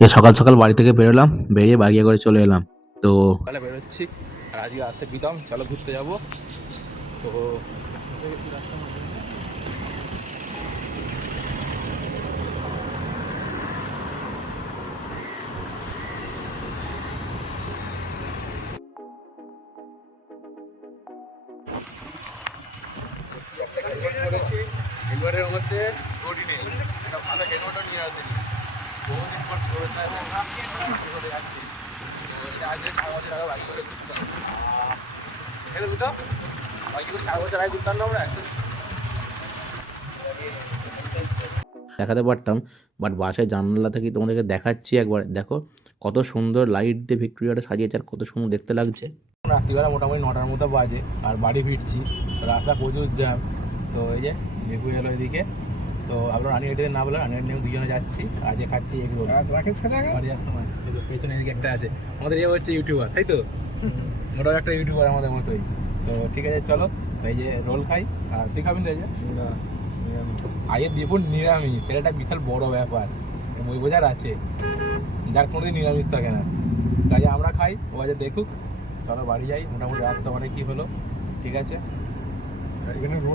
যে সকাল সকাল বাড়ি থেকে বেরোলাম, বেরিয়ে বাগিয়ে করে চলে এলাম। তো তাহলে বেরোচ্ছি, আর আজকে আসতে বিতম চলো ঘুরতে যাব। তো মধ্যে নেই। ভালো হেলমেটও নিয়ে আসেনি। দেখাতে পারতাম বাট বাসের জানালা থেকে তোমাদেরকে দেখাচ্ছি একবার। দেখো, কত সুন্দর লাইট দিয়ে ভিক্টোরিয়াটা সাজিয়েছে আর কত সুন্দর দেখতে লাগছে। রাত্রিবেলা মোটামুটি নটার মতো বাজে, আর বাড়ি ফিরছি, রাস্তা প্রচুর জ্যাম তো এই যে দেখু এলো এদিকে। তো আপনার রানি হেঁটে না বলে রানি হেঁটে দুজনে যাচ্ছি আজকে খাচ্ছি এগ রোল রাকেশ খাজা বাড়ি যাওয়ার সময় এই পেছনে এদিকে একটা আছে আমাদের এ হচ্ছে ইউটিউবার তাই তো? মোটাও একটা ইউটিউবার আমাদের মতোই। তো ঠিক আছে চলো এই যে রোল খাই আর তুই খাবেন তো এই যে? আজকে দেখুন নিরামিষ এটা একটা বিশাল বড় ব্যাপার বই বোঝার আছে যার কোনোদিন নিরামিষ থাকে না। কাজে আমরা খাই ও আজ দেখুক চলো বাড়ি যাই মোটামুটি রাত তো অনেকই হলো ঠিক আছে?